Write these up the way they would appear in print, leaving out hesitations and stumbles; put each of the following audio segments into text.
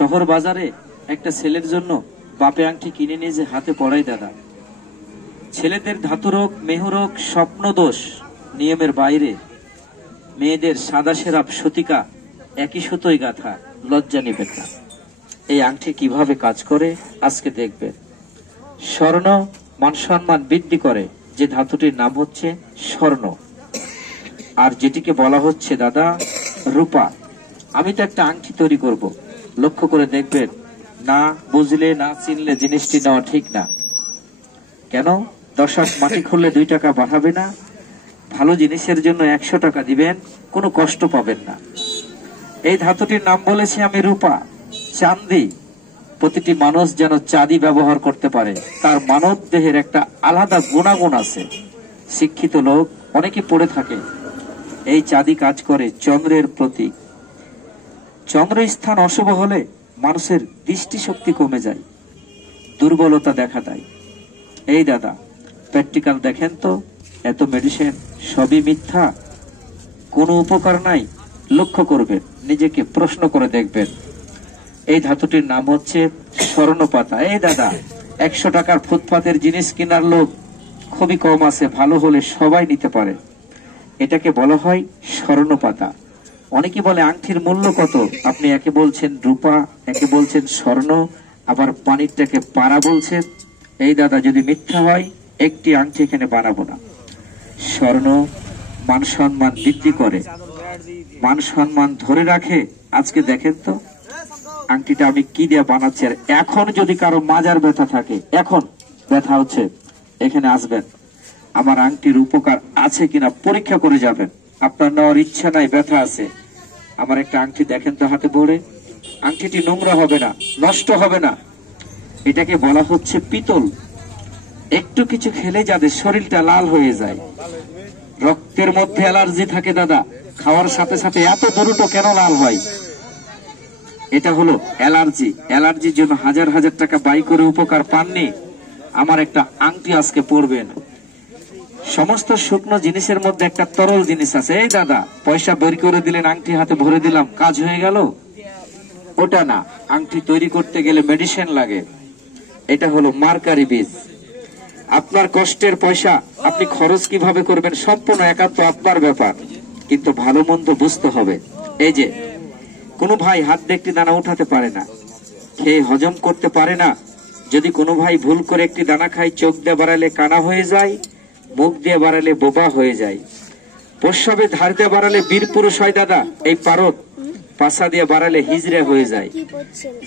শহর বাজারে একটা ছেলের জন্য বাপে আংটি কিনে নিয়ে যে হাতে পড়াই দাদা। ছেলেদের ধাতুরোগ, মেহরোগ, স্বপ্ন দোষ নিয়মের বাইরে, মেয়েদের সাদা সেরাপ সতিকা একই সুতোই গাথা, লজ্জা নেবেন না। এই আংটি কিভাবে কাজ করে আজকে দেখবেন। স্বর্ণ মান সম্মান বৃদ্ধি করে, যে ধাতুটির নাম হচ্ছে স্বর্ণ, আর যেটিকে বলা হচ্ছে দাদা রূপা। আমি তো একটা আংটি তৈরি করব, লক্ষ্য করে দেখবেন। না বুঝলে না চিনলে জিনিসটি নেওয়া ঠিক না। কেন? 10 হাত মাটি খুললে 2 টাকা বাড়াবে না? ভালো জিনিসের জন্য 100 টাকা দিবেন, কোনো কষ্ট পাবেন না। এই ধাতুটির নাম বলেছি আমি রূপা, চাঁদি। প্রতিটি মানুষ যেন চাঁদি ব্যবহার করতে পারে। তার মানব দেহের একটা আলাদা গুণাগুণ আছে। শিক্ষিত লোক অনেকে পড়ে থাকে। এই চাঁদি কাজ করে চন্দ্রের প্রতীক। চন্দ্র স্থান অশুভ হলে মানুষের দৃষ্টিশক্তি কমে যায়, দুর্বলতা দেখা দেয়। এই দাদা প্র্যাকটিক্যাল দেখেন তো, এত মেডিসিন সবই মিথ্যা, কোনো উপকার নাই। লক্ষ্য করবেন, নিজেকে প্রশ্ন করে দেখবেন। এই ধাতুটির নাম হচ্ছে স্বর্ণপাতা। এই দাদা 100 টাকার ফুটপাতের জিনিস কেনার লোক খুবই কম আছে, ভালো হলে সবাই নিতে পারে। এটাকে বলা হয় স্বর্ণপাতা। অনেকে বলে আংটির মূল্য কত? আপনি একে বলছেন রূপা, একে বলছেন স্বর্ণ, আবার পানিরটাকে পাড়া বলছেন। এই দাদা যদি মিথ্যা হয়, একটি আংটি এখানে বানাবো না। স্বর্ণ মান সম্মান বৃদ্ধি করে, মান সম্মান ধরে রাখে। আজকে দেখেন তো আংটিটা আমি কি দিয়ে বানাচ্ছি। আর এখন যদি কারো মাজার ব্যথা থাকে, এখন ব্যথা হচ্ছে, এখানে আসবেন, আমার আংটির উপকার আছে কিনা পরীক্ষা করে যাবেন। আপনার নেওয়ার ইচ্ছা নাই, ব্যথা আছে, আমার একটা আংটি দেখেন তো হাতে পড়ে। আংটিটি নোংরা হবে না, নষ্ট হবে না। এটাকে বলা হচ্ছে পিতল। একটু কিছু খেলে যাদের শরীরটা লাল হয়ে যায়, রক্তের মধ্যে অ্যালার্জি থাকে দাদা, খাওয়ার সাথে সাথে এত দ্রুত কেন লাল হয়? এটা হলো অ্যালার্জি। অ্যালার্জির জন্য হাজার হাজার টাকা ব্যয় করে উপকার পাননি, আমার একটা আংটি আজকে পরবেন। সমস্ত শুকনো জিনিসের মধ্যে একটা তরল জিনিস আছে। এই দাদা পয়সা বের করে দিলেন, আংটি হাতে ভরে দিলাম, কাজ হয়ে গেল? ওটা না, আংটি তৈরি করতে গেলে মেডিসিন লাগে। এটা হলো মার্কারি বীজ। আপনার কষ্টের পয়সা আপনি খরচ কিভাবে করবেন সম্পূর্ণ একান্ত আপনার ব্যাপার, কিন্তু ভালো মন্দ বুঝতে হবে। এই যে কোনো ভাই হাত দিয়ে একটি দানা উঠাতে পারে না, খেয়ে হজম করতে পারে না। যদি কোনো ভাই ভুল করে একটি দানা খায়, চোখ দিয়ে বাড়ালে কানা হয়ে যায়, মুখ দিয়ে বাড়ালে বোবা হয়ে যায়, প্রস্রাবে ধার দিয়ে বাড়ালে বীর পুরুষ হয় দাদা। এই পারদ পাশা দিয়ে বাড়ালে হিজড়ে হয়ে যায়।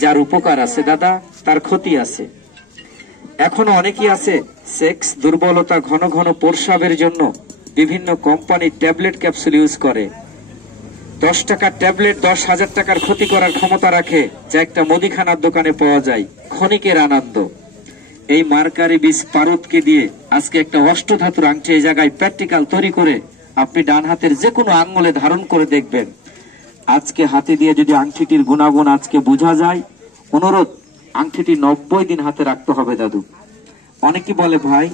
যার উপকার আছে দাদা, তার ক্ষতি আছে। এখনো অনেকেই আছে সেক্স দুর্বলতা, ঘন ঘন প্রস্রাবের জন্য বিভিন্ন কোম্পানির ট্যাবলেট ক্যাপসুল ইউজ করে। 10 টাকার ট্যাবলেট 10,000 টাকার ক্ষতি করার ক্ষমতা রাখে, যা একটা মুদিখানার দোকানে পাওয়া যায়। ক্ষণিকের আনন্দ। এই মার্কারি বীজ পারদকে দিয়ে আজকে একটা অষ্টধাতুর আংটি এই জায়গায় প্র্যাকটিক্যাল তৈরি করে আপনি ডান হাতের যে কোনো আঙ্গুলে ধারণ করে দেখবেন। আজকে হাতে দিয়ে যদি আংটিটির গুণাগুণ আজকে বোঝা যায়, অনুরোধ আংটিটি 90 দিন হাতে রাখতে হবে দাদু। অনেকে বলে ভাই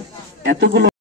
এতগুলো